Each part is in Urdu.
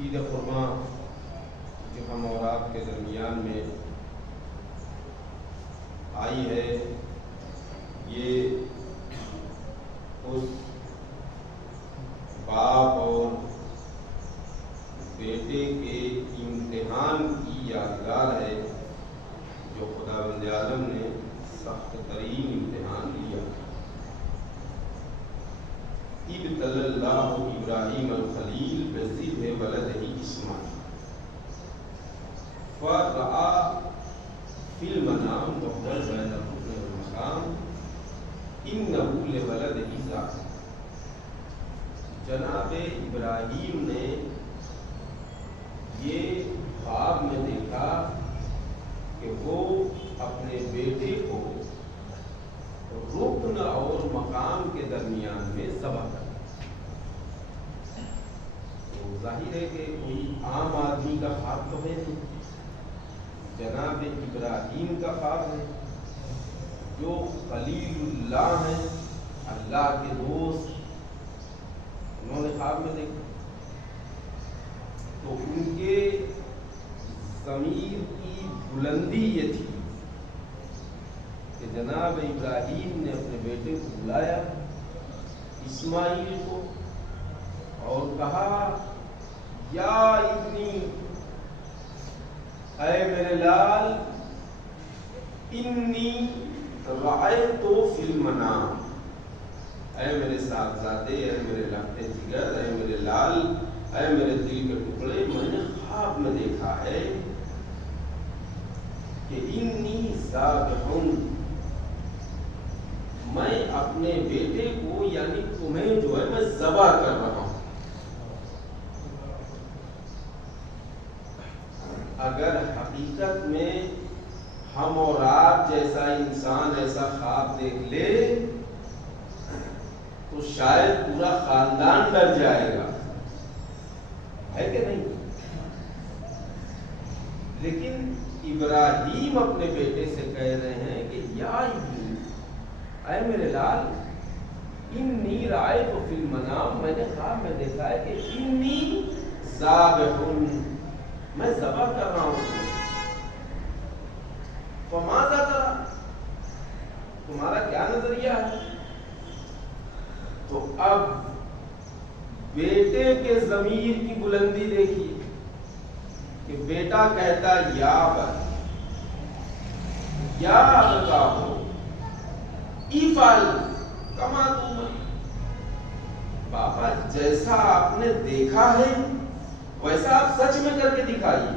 عید قرباں جو ہم اور آپ کے درمیان میں آئی ہے، یہ اس باپ اور بیٹے کے امتحان کی یادگار ہے جو خداوند عالم نے سخت ترین امتحان لیا۔ ابتلی اللہ ابراہیم الخلیل بذبح ولدہ اسماعیل فرأى فی المنام وهو بین الرکن والمقام انہ لولدہ ذاکر۔ جناب ابراہیم نے یہ خواب میں دیکھا کہ وہ اپنے بیٹے کو رکن اور مقام کے درمیان میں ذبح کر، تو ظاہر ہے کہ کوئی عام آدمی کا خواب تو ہے نہیں، جناب ابراہیم کا خواب ہے، جو خلیل اللہ ہیں، اللہ کے دوست، انہوں نے خواب میں دیکھا تو ان کے ضمیر کی بلندی یہ تھی کہ جناب ابراہیم نے اپنے بیٹے کو بلایا اسماعیل کو اور کہا یا ابنی، اے میرے لال، انی رأیت فی المنام، اے میرے صاحبزادے، اے میرے لخت جگر، اے میرے لال، اے میرے دل کے ٹکڑے، میں نے خواب میں دیکھا ہے کہ انی ذابح، میں اپنے بیٹے کو یعنی تمہیں جو ہے میں ذبح کر رہا ہوں۔ اگر حقیقت میں ہم اور آپ جیسا انسان ایسا خواب دیکھ لے تو شاید پورا خاندان ڈر جائے گا، ہے کہ نہیں؟ لیکن ابراہیم اپنے بیٹے سے کہہ رہے ہیں کہ یا ابنی، اے میرے لال، انی رأیت فی المنام، میں نے خواب میں دیکھا ہے کہ انی ذابح، میں ذبح کر رہا ہوں۔ فماذا تری، تمہارا کیا نظریہ ہے؟ تو اب بیٹے کے ضمیر کی بلندی دیکھیے کہ بیٹا کہتا یا ابتاہ افعل کما تؤمر، بابا جیسا آپ نے دیکھا ہے ویسا آپ سچ میں کر کے دکھائیے۔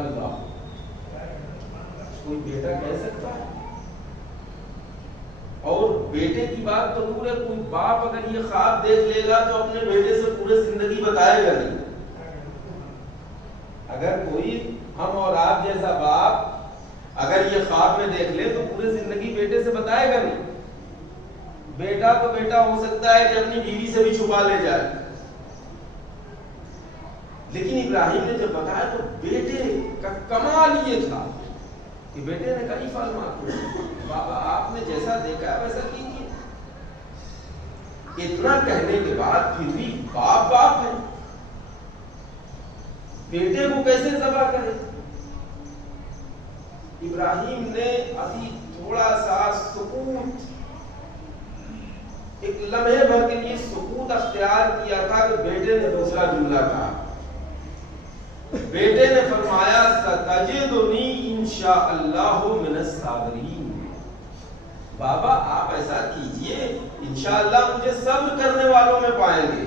اللہ، کوئی بیٹا کہہ سکتا ہے؟ اور بیٹے کی بات تو دور ہے، کوئی باپ اگر یہ خواب دیکھ لے گا تو اپنے بیٹے سے پورے زندگی بتائے گا نہیں۔ اگر کوئی ہم اور آپ جیسا باپ اگر یہ خواب میں دیکھ لے تو پورے زندگی بیٹے سے بتائے گا نہیں۔ بیٹا تو بیٹا ہو سکتا ہے کہ اپنی بیوی سے بھی چھپا لے جائے، لیکن ابراہیم نے جب بتایا تو بیٹے کا کمال یہ تھا کہ بیٹے نے کہا افعل ما تؤمر، بابا آپ نے جیسا دیکھا ہے ویسا کیجیے۔ اتنا کہنے کے بعد پھر بھی باپ ہے، بیٹے کو کیسے ذبح کرے؟ ابراہیم نے ابھی تھوڑا سا سکوت، ایک لمحے بھر کے لیے سکوت اختیار کیا تھا کہ بیٹے نے دوسرا جملہ کہا، بیٹے نے فرمایا ستجدنی انشاءاللہ من الصابرین، بابا آپ ایسا کیجئے انشاءاللہ مجھے صبر کرنے والوں میں پائیں گے۔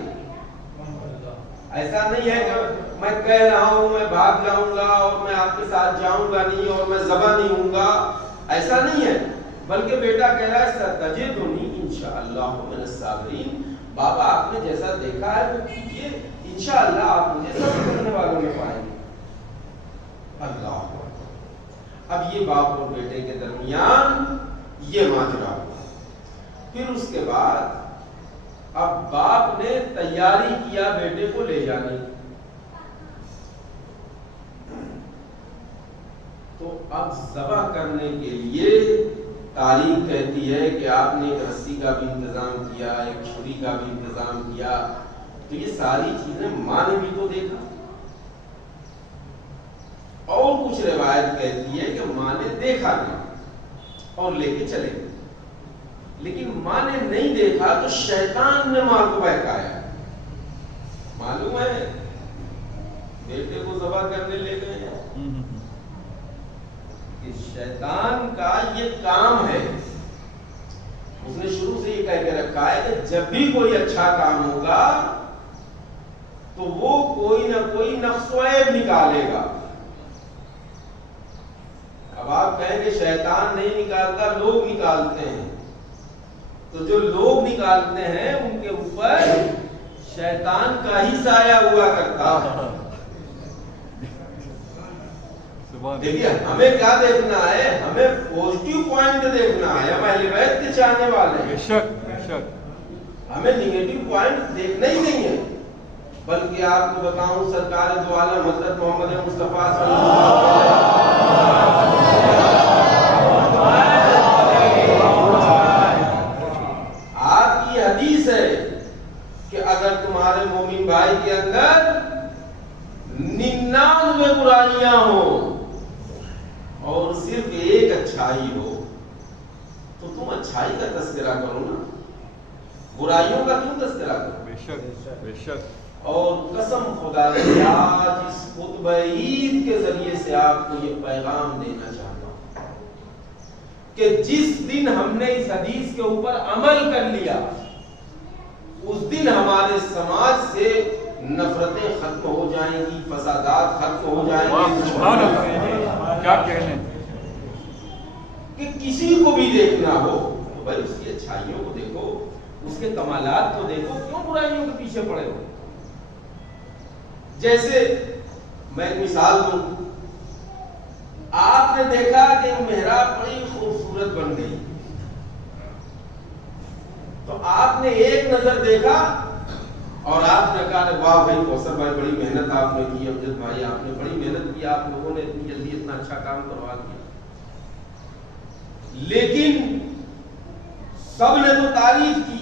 ایسا نہیں ہے کہ میں کہہ رہا ہوں میں بھاگ جاؤں گا اور میں آپ کے ساتھ جاؤں گا نہیں اور میں ذبح نہیں ہوں گا، ایسا نہیں ہے، بلکہ بیٹا کہہ رہا ہے ستجدنی انشاءاللہ من الصابرین، بابا آپ نے جیسا دیکھا ہے وہ کیجئے، انشاءاللہ آپ مجھے صبر کرنے والوں میں پائیں گے۔ اللہ، اب یہ باپ اور بیٹے کے درمیان یہ ماجرا ہوا۔ پھر اس کے بعد اب باپ نے تیاری کیا بیٹے کو لے جانے کی، تو اب ذبح کرنے کے لیے تاریخ کہتی ہے کہ آپ نے ایک رسی کا بھی انتظام کیا، ایک چھری کا بھی انتظام کیا، تو یہ ساری چیزیں ماں نے بھی تو دیکھا. اور کچھ روایت کہتی ہے کہ ماں نے دیکھا نہیں اور لے کے چلے گئے, لیکن ماں نے نہیں دیکھا تو شیطان نے ماں کو بہکایا. معلوم ہے بیٹے کو ذبح کرنے لے گئے ہیں. شیطان کا یہ کام ہے, اس نے شروع سے یہ کہہ کے رکھا ہے کہ جب بھی کوئی اچھا کام ہوگا تو وہ کوئی نہ کوئی نقص و عیب نکالے گا. اب آپ کہیں کہ شیطان نہیں نکالتا, لوگ نکالتے ہیں, تو جو لوگ نکالتے ہیں ان کے اوپر شیطان کا ہی سایہ ہوا کرتا ہے. دیکھیے ہمیں کیا دیکھنا ہے, ہمیں پوزیٹو پوائنٹ دیکھنا ہے. ہم اہل بیت کے چاہنے والے ہیں, بے شک ہمیں نیگیٹو پوائنٹ دیکھنا ہی نہیں ہے. بلکہ آپ کو بتاؤں سرکار دو عالم حضرت محمد مصطفیٰ صلی اللہ علیہ وسلم, آپ کی حدیث ہے کہ اگر تمہارے مومن بھائی کے اندر 99 برائیاں ہوں اور صرف ایک اچھائی ہو تو تم اچھائی کا تذکرہ کرو نا, برائیوں کا کیوں تذکرہ کرو. بے شک. اور قسم خدا کی آج اس خطبہ عید کے ذریعے سے آپ کو یہ پیغام دینا چاہتا ہوں کہ جس دن ہم نے اس حدیث کے اوپر عمل کر لیا اس دن ہمارے سماج سے نفرتیں ختم ہو جائیں گی, فسادات ختم ہو جائیں گے. کیا کہنے کہ کسی کو بھی دیکھنا ہو تو بھائی اس کی اچھائیوں کو دیکھو, اس کے کمالات کو دیکھو, کیوں برائیوں کے پیچھے پڑے ہو. جیسے میں ایک مثال دوں, آپ نے دیکھا کہ محراب بڑی خوبصورت بن گئی, تو آپ نے ایک نظر دیکھا اور آپ نے کہا واہ بھائی کوثر بھائی بڑی محنت آپ نے کی, امجد بھائی آپ نے بڑی محنت کی, آپ لوگوں نے اتنی جلدی اتنا اچھا کام کروا دیا. لیکن سب نے تو تعریف کی,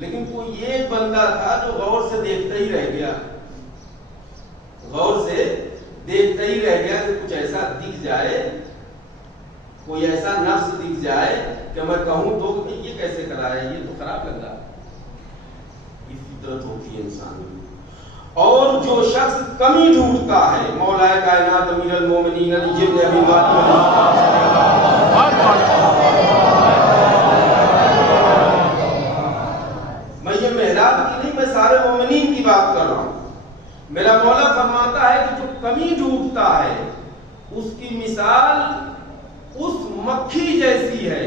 لیکن کوئی ایک بندہ تھا جو غور سے دیکھتا ہی رہ گیا, غور سے دیکھتا ہی رہ گیا کہ کچھ ایسا دکھ جائے, کوئی ایسا نفس دکھ جائے کہ میں کہوں تو کہ یہ کیسے کرا ہے, یہ تو خراب لگ رہا. یہ فطرت ہوتی ہے انسان میں. اور جو شخص کمی ڈھونڈتا ہے, مولا کائنات امیر المومنین علی بن ابی طالب, میں یہ محراب کی نہیں, میں سارے مومنین کی بات کر رہا ہوں. میرا مولا فرماتا ہے کہ جو کمی ڈھونڈتا ہے اس کی مثال اس مکھی جیسی ہے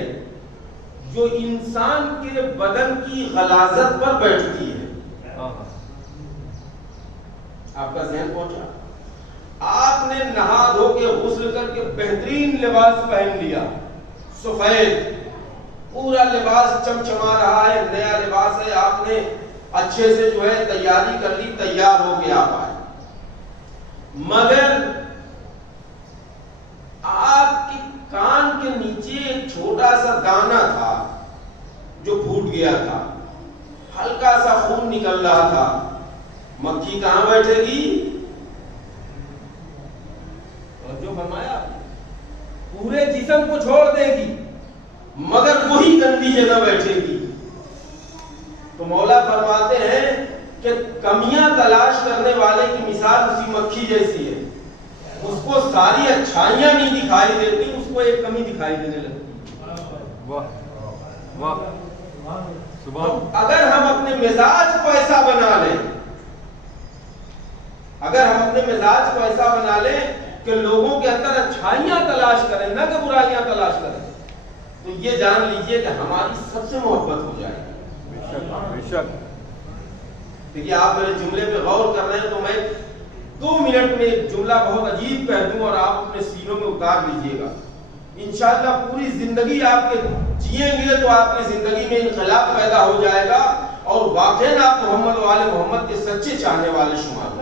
جو انسان کے بدن کی غلاظت پر بیٹھتی ہے. آپ کا ذہن پہنچا, آپ نے نہا دھو کے غسل کر کے بہترین لباس پہن لیا, سفید پورا لباس چمچما رہا ہے, نیا لباس ہے, آپ نے اچھے سے جو ہے تیاری کر لی, تیار ہو کے آپ آئے, مگر آپ کے کان کے نیچے ایک چھوٹا سا دانہ تھا جو پھوٹ گیا تھا, ہلکا سا خون نکل رہا تھا. مکھی کہاں بیٹھے گی؟ اور جو فرمایا پورے جسم کو چھوڑ دے گی مگر وہی گندی جگہ بیٹھے گی. تو مولا فرماتے ہیں کہ کمیاں تلاش کرنے والے کی مثال اسی مکھی جیسی ہے, اس کو ساری اچھائیاں نہیں دکھائی دیتی, اس کو ایک کمی دکھائی دینے لگتی. اگر ہم اپنے مزاج کو ایسا بنا لیں, اگر ہم اپنے مزاج کو ایسا بنا لیں کہ لوگوں کے اندر اچھائیاں تلاش کریں نہ کہ برائیاں تلاش کریں, تو یہ جان لیجئے کہ ہماری سب سے محبت ہو جائے گی. بے شک. دیکھیے آپ میرے جملے پہ غور کر رہے ہیں تو میں 2 منٹ میں ایک جملہ بہت عجیب کہہ دوں اور آپ اپنے سینوں میں اتار لیجئے گا. انشاءاللہ پوری زندگی آپ کے جیئیں گے تو آپ کی زندگی میں انقلاب پیدا ہو جائے گا اور واقعاً آپ محمد و آل محمد کے سچے چاہنے والے شمار ہوں.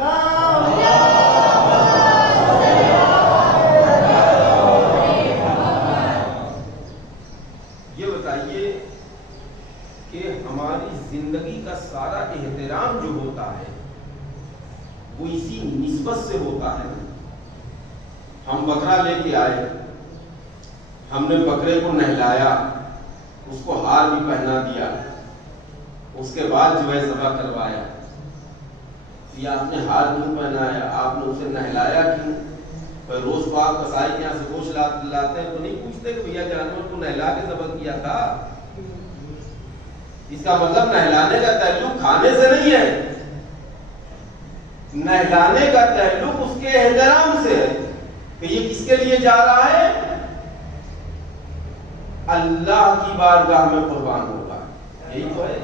یہ بتائیے کہ ہماری زندگی زندگی کا سارا احترام جو ہوتا ہے وہ اسی نسبت سے ہوتا ہے. ہم بکرا لے کے آئے, ہم نے بکرے کو نہلایا, اس کو ہار بھی پہنا دیا, اس کے بعد جو ہے ذبح کروایا. یہ آپ نے ہار کیوں پہنایا, آپ نے اسے نہلایا کیوں؟ روز کو آپ کسائی کے یہاں سے گوشت لاتے ہیں تو نہیں پوچھتے کہ بھیا جانور کو نہلا کے ذبح کیا تھا. اس کا مطلب نہلانے کا تعلق کھانے سے نہیں ہے, نہلانے کا تعلق اس کے احترام سے ہے کہ یہ کس کے لیے جا رہا ہے, اللہ کی بارگاہ میں قربان ہوگا. یہی تو ہے,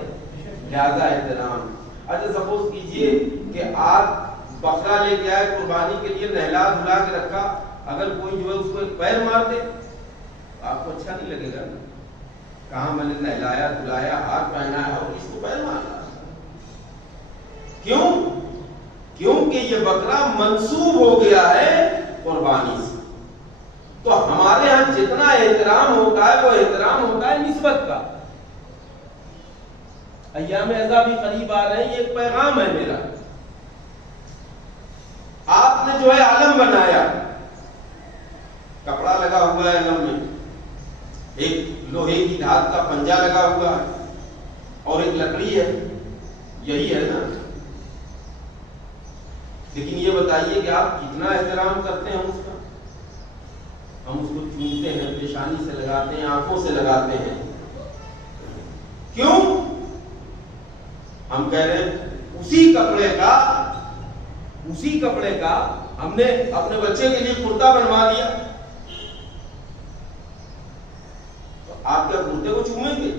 لہذا احترام. اچھا سپوز کیجئے کہ آپ بکرا لے کے آئے, قربانی کے لیے نہلا دھلا کے رکھا, اگر کوئی جو ہے اس کو ایک پیر مار دے آپ کو اچھا نہیں لگے گا نا. کہاں میں نے نہلایا دھلایا ہاتھ پہنایا اور اس کو پیر مارا. کیوں؟ کیونکہ یہ بکرا منسوب ہو گیا ہے قربانی سے. تو ہمارے ہاں جتنا احترام ہوتا ہے وہ احترام ہوتا ہے نسبت کا. ایام عزا بھی قریب آ رہے ہیں, یہ ایک پیغام ہے میرا. آپ نے جو ہے علم بنایا, کپڑا لگا ہوا ہے علم میں, ایک لوہے کی دھات کا پنجہ لگا ہوا ہے اور ایک لکڑی ہے, یہی ہے نا. لیکن یہ بتائیے کہ آپ کتنا احترام کرتے ہیں اس کا. ہم اس کو چومتے ہیں, پیشانی سے لگاتے ہیں, آنکھوں سے لگاتے ہیں. کیوں؟ ہم کہہ رہے ہیں اسی کپڑے کا ہم نے اپنے بچے کے لیے کرتا بنوا دیا, تو آپ کیا کرتے کو چومیں گے؟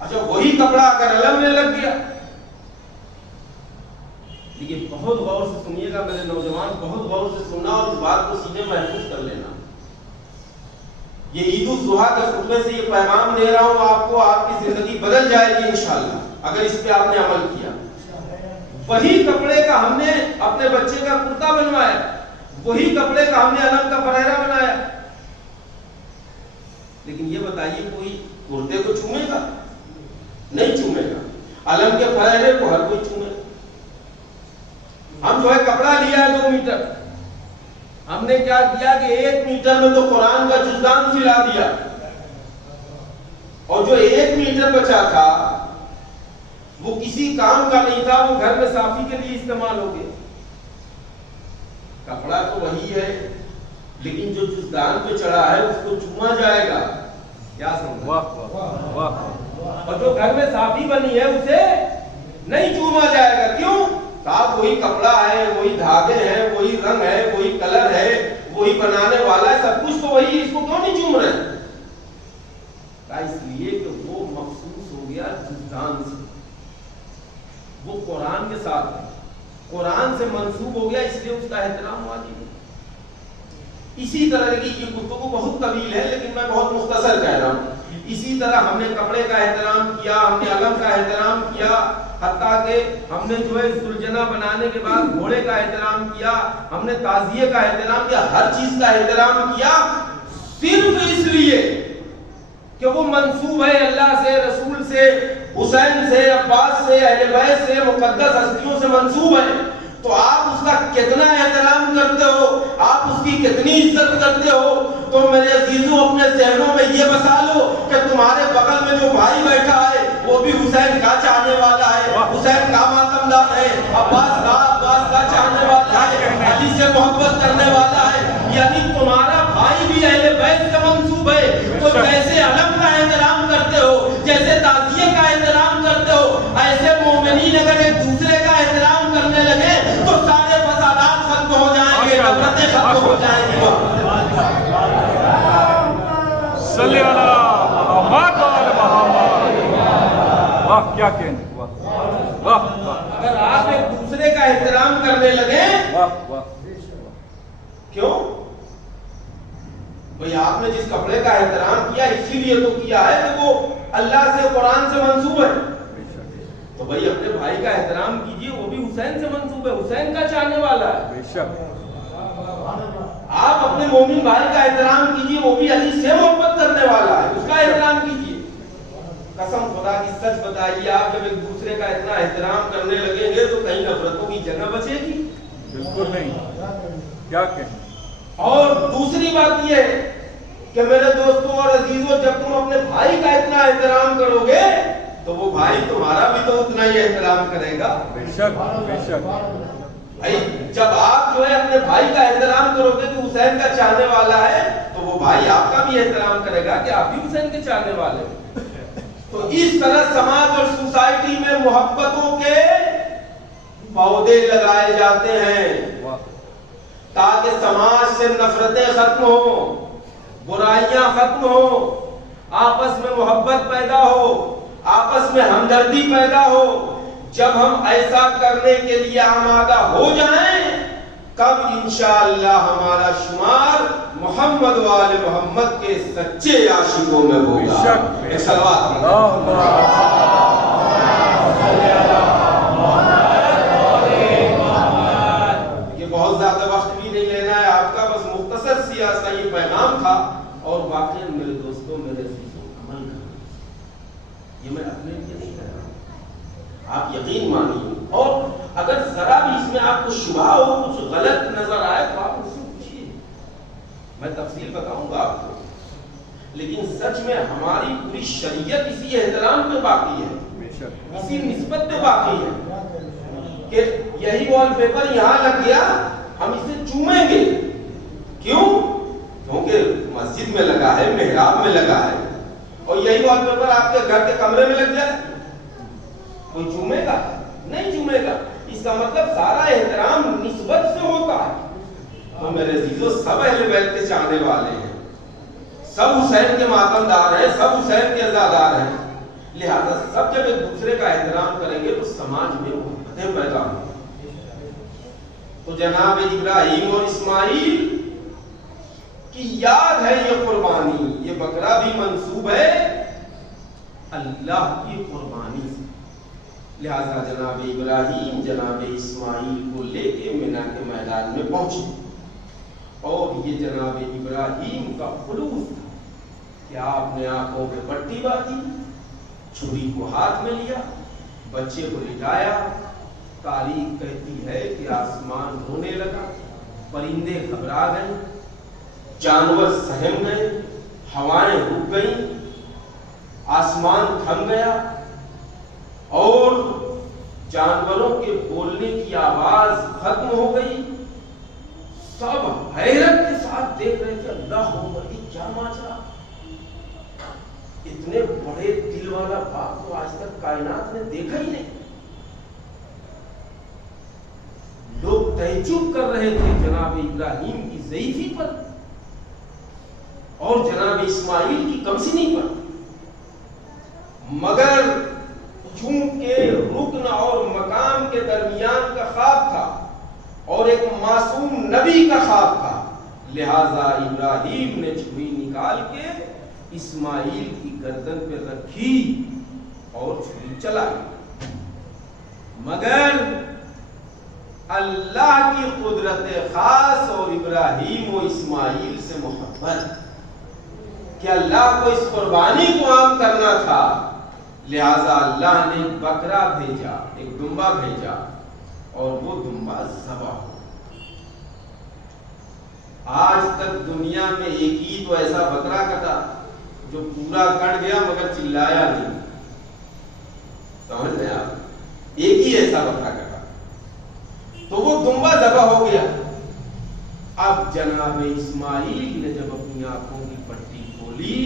اچھا وہی کپڑا اگر علم میں لگ گیا, لیکن بہت غور سے سنیے گا میرے نوجوان, بہت غور سے سننا اور اس بات کو سیدھے محفوظ کر لینا. یہ عید الضحیٰ کے خطبے سے یہ پیغام دے رہا ہوں آپ کو, آپ کی زندگی بدل جائے گی انشاءاللہ اگر اس پہ آپ نے عمل کیا. وہی کپڑے کا ہم نے اپنے بچے کا کرتا بنوایا, وہی کپڑے کا ہم نے علم کا فرہرا بنایا. لیکن یہ بتائیے کوئی کرتے کو چومے گا؟ نہیں چومے گا. علم کے فرہرے کو ہر کوئی چومے گا. ہم جو ہے کپڑا لیا ہے 2 میٹر, ہم نے کیا کیا کہ 1 میٹر میں تو قرآن کا جزدان سلا دیا, اور جو 1 میٹر بچا تھا وہ کسی کام کا نہیں تھا, وہ گھر میں صافی کے لیے استعمال ہو گیا. کپڑا تو وہی ہے, لیکن جو جزدان پہ چڑھا ہے اس کو چوما جائے گا. کیا سمجھا؟ اور جو گھر میں صافی بنی ہے اسے نہیں چوما جائے گا. کیوں؟ صاف وہی کپڑا ہے, وہی دھاگے ہیں, وہی رنگ ہے, وہی کلر ہے, وہی بنانے والا ہے, سب کچھ تو وہی, اس کو کیوں نہیں چوم رہے ہیں؟ اس لیے کہ وہ مخصوص ہو گیا جزدان سے, وہ قرآن کے ساتھ ہے, قرآن سے منسوب ہو گیا, اس لیے اس کا احترام واجب ہے. اسی طرح کی یہ گفتگو بہت طویل ہے لیکن میں بہت مختصر کہہ رہا ہوں. اسی طرح ہم نے کپڑے کا احترام کیا, ہم نے علم کا احترام کیا, حتیٰ کہ ہم نے جو ہے سلجنا بنانے کے بعد گھوڑے کا احترام کیا, ہم نے تعزیے کا احترام کیا, ہر چیز کا احترام کیا, صرف اس لیے کہ وہ منسوب ہے اللہ سے, رسول سے, حسین سے, عباس سے, اہل بیت سے, مقدس ہستیوں سے منسوب ہے. تو آپ اس کا کتنا احترام کرتے ہو, آپ اس کی کتنی عزت کرتے ہو. تو میرے عزیزوں اپنے ذہنوں میں یہ بسا لو کہ تمہارے بغل میں جو بھائی بیٹھا ہے وہ بھی حسین کا چاہنے والا ہے, حسین کا ماتمدار ہے, عباس کا چاہنے والا ہے, علی سے محبت کرنے والا ہے. یعنی تمہارا بھائی بھی اہل بیت سے منسوب ہے. تو جیسے علم کا احترام کرتے ہو, جیسے تعزیے کا احترام کرتے ہو, ایسے مومنین اگر ایک دوسرے کا احترام کرنے لگے تو سارے فسادات ختم ہو جائیں گے, نفرتیں ختم ہو جائیں گی. صلی اللہ محمد. واہ کیا کہنے, واہ واہ. اگر آپ ایک دوسرے کا احترام کرنے لگے, واہ واہ. کیوں بھئی آپ نے جس کپڑے کا احترام کیا اسی لیے تو کیا ہے کہ وہ اللہ سے, قرآن سے منسوب ہے. تو بھئی اپنے بھائی کا احترام کیجئے, وہ بھی حسین سے منسوب ہے, حسین کا چاہنے والا ہے. بے شک. آپ اپنے مومن بھائی کا احترام کیجئے, وہ بھی علی سے محبت کرنے والا ہے, اس کا احترام کیجئے. قسم خدا کی سچ بتائیے آپ جب ایک دوسرے کا اتنا احترام کرنے لگیں گے تو کہیں نفرتوں کی جگہ بچے گی؟ بالکل نہیں. کیا کہیں. اور دوسری بات یہ ہے کہ میرے دوستوں اور عزیزوں، جب تم اپنے بھائی کا اتنا احترام کرو گے تو وہ بھائی تمہارا بھی تو اتنا ہی احترام کرے گا. بے شک بے شک. بھائی جب آپ جو ہے اپنے بھائی کا احترام کرو گے کہ حسین کا چاہنے والا ہے تو وہ بھائی آپ کا بھی احترام کرے گا کہ آپ بھی حسین کے چاہنے والے ہیں. تو اس طرح سماج اور سوسائٹی میں محبتوں کے پودے لگائے جاتے ہیں تاکہ سماج سے نفرتیں ختم ہوں، برائیاں ختم ہوں، آپس میں محبت پیدا ہو، آپس میں ہمدردی پیدا ہو. جب ہم ایسا کرنے کے لیے آمادہ ہو جائیں کب انشاءاللہ ہمارا شمار محمد وآل محمد کے سچے عاشقوں میں ہوگا. یہ بہت زیادہ وقت بھی نہیں لینا ہے آپ کا، بس مختصر سیاسہ یہ پیغام تھا. اور واقعی میرے دوستوں، میرے عزیزوں، عمل کرنا، یہ میں اپنے لیے نہیں کہہ رہا ہوں، آپ یقین مانیے. اور اگر ذرا بھی اس میں آپ کو شبہ ہو، کچھ غلط نظر آئے تو آپ مجھ سے پوچھیے، میں تفصیل بتاؤں گا آپ کو. لیکن سچ میں ہماری پوری شریعت اسی احترام پہ باقی ہے، اسی نسبت پہ باقی ہے کہ یہی وال پیپر یہاں لگ گیا ہم اسے چومیں گے. کیوں؟ کیونکہ مسجد میں لگا ہے، محراب میں لگا ہے. اور یہی وال پیپر آپ کے گھر کے کمرے میں لگ جائے، کوئی چومے گا؟ نہیں چومے گا. اس کا مطلب سارا احترام نسبت سے ہوتا ہے. تو میرے عزیزوں، سب اہل بیت کے چاہنے والے ہیں، سب حسین کے ماتمدار ہیں، سب حسین کے عزادار ہیں. لہذا سب جب ایک دوسرے کا احترام کریں گے تو سماج میں محبتیں پیدا ہوں. تو جناب ابراہیم اور اسماعیل کی یاد ہے یہ قربانی، یہ بکرا بھی منسوب ہے اللہ کی قربانی سے. لہذا جناب ابراہیم جناب اسماعیل کو لے کے مینا کے میدان میں پہنچے. اور یہ جناب ابراہیم کا خلوص تھا کہ آپ نے آنکھوں پہ پٹی باندھی، چھری کو ہاتھ میں لیا، بچے کو لٹایا. تاریخ کہتی ہے کہ آسمان رونے لگا، پرندے گھبرا گئے، جانور سہم گئے، ہوائیں رک گئیں، آسمان تھم گیا اور جانوروں کے بولنے کی آواز ختم ہو گئی. سب حیرت کے ساتھ دیکھ رہے تھے اللہ اکبر، یہ کیا ماجرا، اتنے بڑے دل والا باپ تو آج تک کائنات نے دیکھا ہی نہیں. لوگ تعجب کر رہے تھے جناب ابراہیم کی ضعیفی پر اور جناب اسماعیل کی کمسنی پر. مگر چونکہ رکن اور مقام کے درمیان کا خواب تھا اور ایک معصوم نبی کا خواب تھا، لہذا ابراہیم نے چھری نکال کے اسماعیل کی گردن پہ رکھی اور چھری چلائی. مگر اللہ کی قدرت خاص اور ابراہیم و اسماعیل سے محبت کہ اللہ کو اس قربانی کو عام کرنا تھا، لہذا اللہ نے بکرا بھیجا، ایک دمبا بھیجا اور وہ دمبا ذبح ہو. آج تک دنیا میں ایک ہی تو ایسا بکرا کٹا جو پورا کٹ گیا مگر چلایا نہیں. سمجھ رہے آپ؟ ایک ہی ایسا بکرا کٹا تو وہ دمبا ذبح ہو گیا. اب جناب اسماعیل نے جب اپنی آنکھوں کی پٹی کھولی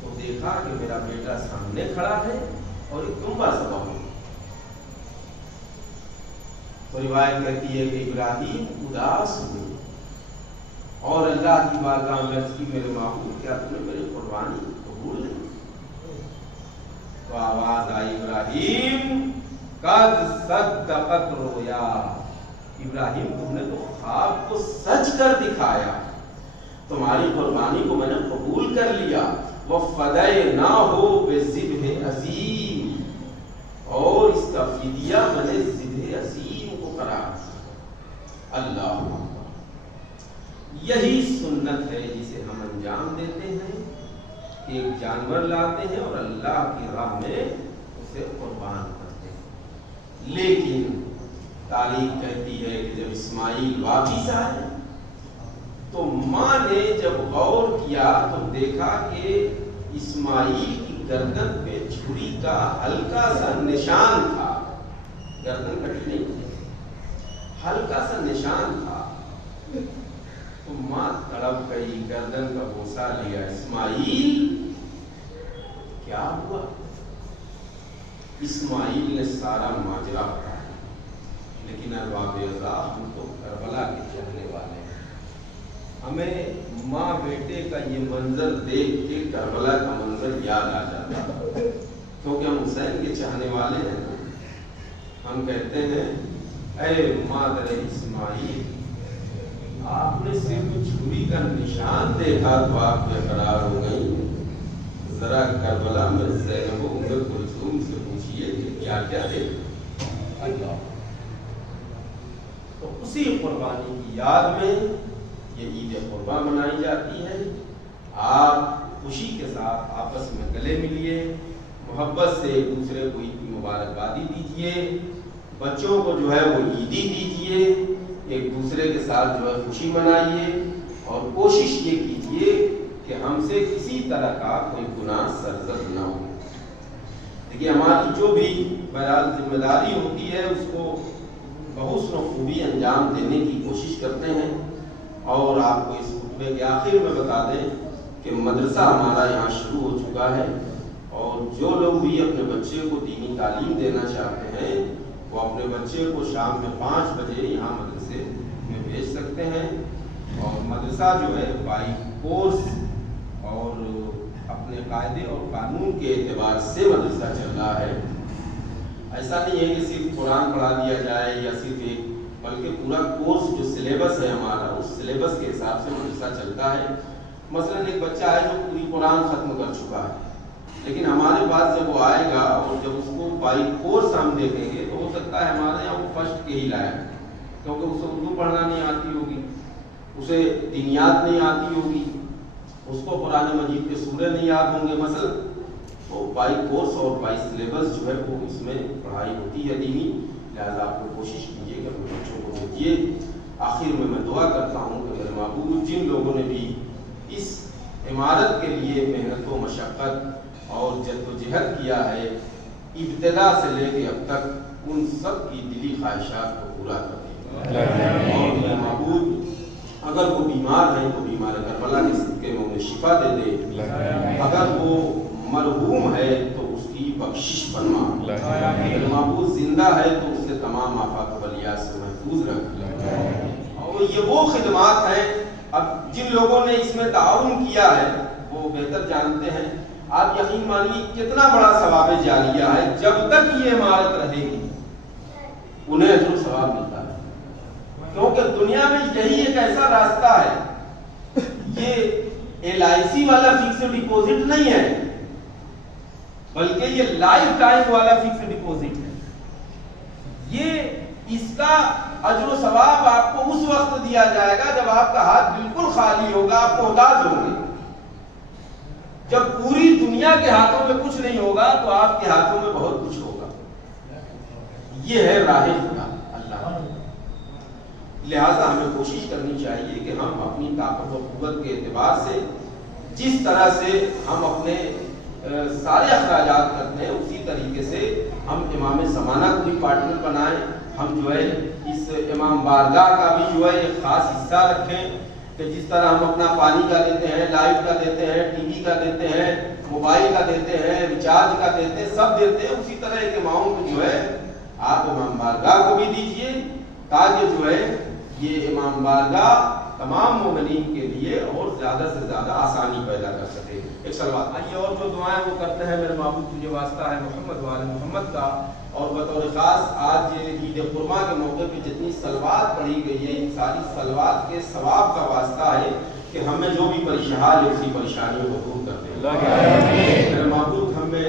تو دیکھا کہ میرا بیٹا سامنے کھڑا ہے اور ایک دمبا ذبح ہو گیا. تو روایت کہتی ہے کہ ابراہیم اداس ہوئے اور اللہ کی بارگاہ میں عرض کی، میرے معبود کیا تم نے میری قربانی قبول نہیں؟ تو آواز آئی، ابراہیم قد صدقت رویا، ابراہیم تم نے تو خواب کو سچ کر دکھایا، تمہاری قربانی کو میں نے قبول کر لیا. وَفَدَيْنَاهُ بِذِبْحٍ عَظِيمٍ، اور اس کا فدیہ میں نے ذبح عظیم کو قرار دیا. اللہ، یہی سنت ہے جسے ہم انجام دیتے ہیں کہ ایک جانور لاتے ہیں اور اللہ کی راہ میں اسے قربان کرتے ہیں. لیکن تاریخ کہتی ہے کہ جب اسماعیل واپس آئے تو ماں نے جب غور کیا تو دیکھا کہ اسماعیل کی گردن پہ چھری کا ہلکا سا نشان تھا. گردن کٹی نہیں، ہلکا سا نشان تھا. تو ماں تڑپ گئی، گردن کا بوسہ لیا. اسماعیل کیا ہوا؟ اسماعیل نے سارا ماجرا بتایا. لیکن ارباب رضا، ہم تو کربلا کے چہنے والے ہیں، ہمیں ماں بیٹے کا یہ منظر دیکھ کے کربلا کا منظر یاد آ جاتا، کیونکہ ہم حسین کے چاہنے والے ہیں. ہم کہتے ہیں اے مادر اسماعیل، آپ نے صرف چھری کا نشان دیکھا تو آپ بے قرار ہو گئی. ذرا کربلا میں زینب و ام کلثوم سے پوچھئے کہ کیا کیا ہے. اللہ. تو اسی قربانی کی یاد میں یہ عید قرباں منائی جاتی ہے. آپ خوشی کے ساتھ آپس میں گلے ملیے، محبت سے ایک دوسرے کو عید کی مبارکبادی دیجیے، بچوں کو جو ہے وہ عیدی دیجیے، ایک دوسرے کے ساتھ جو ہے خوشی منائیے، اور کوشش یہ کیجیے کہ ہم سے کسی طرح کا کوئی گناہ سرزد نہ ہو. دیکھیے ہماری جو بھی بہرحال ذمہ داری ہوتی ہے اس کو بحسن و خوبی انجام دینے کی کوشش کرتے ہیں. اور آپ کو اس خطبے کے آخر میں بتا دیں کہ مدرسہ ہمارا یہاں شروع ہو چکا ہے، اور جو لوگ بھی اپنے بچے کو دینی تعلیم دینا چاہتے ہیں وہ اپنے بچے کو شام میں 5 بجے یہاں مدرسے میں بھیج سکتے ہیں. اور مدرسہ جو ہے بائی کورس اور اپنے قاعدے اور قانون کے اعتبار سے مدرسہ چل رہا ہے. ایسا نہیں ہے کہ صرف قرآن پڑھا دیا جائے یا صرف ایک، بلکہ پورا کورس جو سلیبس ہے ہمارا اس سلیبس کے حساب سے مدرسہ چلتا ہے. مثلا ایک بچہ ہے جو پوری قرآن ختم کر چکا ہے، لیکن ہمارے پاس جب وہ آئے گا اور جب اس کو بائی کورس ہم دیکھیں گے تو ہو سکتا ہے ہمارے یہاں وہ فرسٹ کے ہی لائق، کیونکہ اسے اردو پڑھنا نہیں آتی ہوگی، اسے دینیات نہیں آتی ہوگی، اس کو قرآن مجید کے سورے نہیں یاد ہوں گے مثلا. تو بائی کورس اور بائی سلیبس جو ہے وہ اس میں پڑھائی ہوتی ہے دینی. لہٰذا آپ کو کوشش کیجیے کہ اپنے بچوں کو بھیجیے. آخر میں دعا کرتا ہوں کہ میرے معبود جن لوگوں نے بھی اس عمارت کے لیے محنت و مشقت اور جد و جہد کیا ہے ابتدا سے لے کے اب تک، ان سب کی دلی خواہشات کو پورا کر دے. اور میرے معبود اگر وہ بیمار ہیں تو بیمار کربلا کے صدقے میں انہیں شفا دے دے. اگر وہ مرحوم ہے تو اس کی بخشش فرما. اگر معبود زندہ ہے تو اس سے تمام آفات و بلیات سے محفوظ رکھ. اور یہ وہ خدمات ہیں، اب جن لوگوں نے اس میں تعاون کیا ہے وہ بہتر جانتے ہیں. آپ یقین مانیے کتنا بڑا ثواب جاریہ ہے. جب تک یہ عمارت رہے گی انہیں اجر و ثواب ملتا ہے، کیونکہ دنیا میں یہی ایک ایسا راستہ ہے. یہ LIC والا فکس ڈپوزٹ نہیں ہے، بلکہ یہ لائف ٹائم والا فکس ڈپوزٹ ہے. یہ اس کا اجر و ثواب آپ کو اس وقت دیا جائے گا جب آپ کا ہاتھ بالکل خالی ہوگا، آپ محتاج ہوں گے. جب پوری دنیا کے ہاتھوں میں کچھ نہیں ہوگا تو آپ کے ہاتھوں میں بہت کچھ ہوگا. یہ ہے راہ خدا اللہ. لہذا ہمیں کوشش کرنی چاہیے کہ ہم اپنی طاقت و قوت کے اعتبار سے جس طرح سے ہم اپنے سارے اخراجات کرتے ہیں اسی طریقے سے ہم امام زمانہ کو بھی پارٹنر بنائیں. ہم جو ہے اس امام بارگاہ کا بھی جو ہے ایک خاص حصہ رکھیں کہ جس طرح ہم اپنا پانی کا دیتے ہیں، لائٹ کا دیتے ہیں، ٹی وی کا دیتے ہیں، موبائل کا دیتے ہیں، ریچارج کا دیتے ہیں، سب دیتے ہیں، اسی طرح ایک امام کو جو ہے آپ امام بارگاہ کو بھی دیجیے تاکہ جو ہے یہ امام بارگاہ تمام مومنین کے لیے اور زیادہ سے زیادہ آسانی پیدا کر سکے. ایک صلوات آئیے اور جو دعائیں وہ کرتے ہیں. میرے معبود تجھے واسطہ ہے محمد وآل محمد کا، اور بطور خاص آج عید قرباں کے موقع پہ جتنی صلوات پڑھی گئی ہے ان ساری صلوات کے ثواب کا واسطہ ہے کہ ہمیں جو بھی پریشان ہے اسی پریشانیوں کو دور کر دے. میرے معبود ہمیں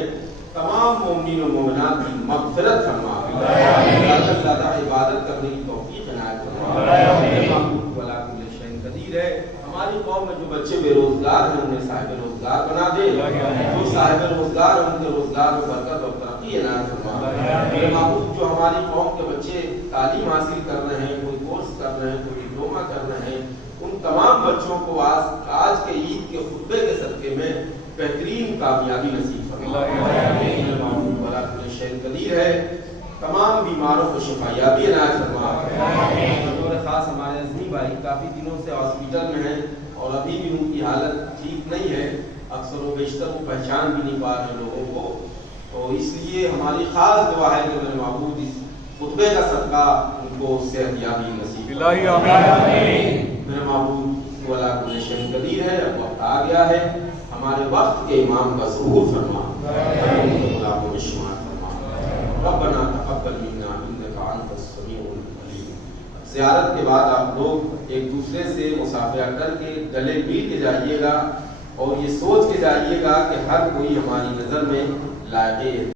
تمام مومنین و مومنات کی مغفرت فرما، زیادہ سے زیادہ عبادت کرنے کی توفیق عنایت فرما. میرے معبود ولا کل شیء قدیر ہے. ہمارے ہماری قوم میں جو بچے بے روزگار ہیں انہیں صاحب روزگار بنا دے، جو صاحب روزگار ہیں ان کے روزگار میں برکت اور ترقی عنایت فرما۔ میرے معبود جو ہماری قوم کے بچے تعلیم حاصل کر رہے ہیں، کوئی کورس کر رہے ہیں، کوئی ڈپلوما کر رہے ہیں، ان تمام بچوں کو آج کے عید کے خطبے کے صدقے میں بہترین کامیابی نصیب فرما۔ میرے معبود بڑا شہر قدیر ہے، تمام بیماروں کو شفایابی عنایت فرما۔ بطور خاص ہمارے عزمی بھائی کافی دنوں سے ہاسپٹل میں ہیں اور ابھی بھی ان کی حالت ٹھیک نہیں ہے، اکثر و بیشتر وہ پہچان بھی نہیں پا رہے لوگوں کو، تو اس لیے ہماری خاص دعا ہے کہ میرے معبود اس خطبے کا صدقہ ان کو صحتیابی نصیب فرمائے۔ میرے معبود والا کل شیء قدیر ہے، اب وقت آ گیا ہے، ہمارے وقت کے امام کا ظہور فرما، غلاموں میں شمار فرما۔ ربنا تقبل منا انک انت السمیع العلیم۔ زیارت کے بعد آپ لوگ ایک دوسرے سے مصافحہ کر کے گلے مل کے جائیے گا اور یہ سوچ کے جائیے گا کہ ہر کوئی ہماری نظر میں لائق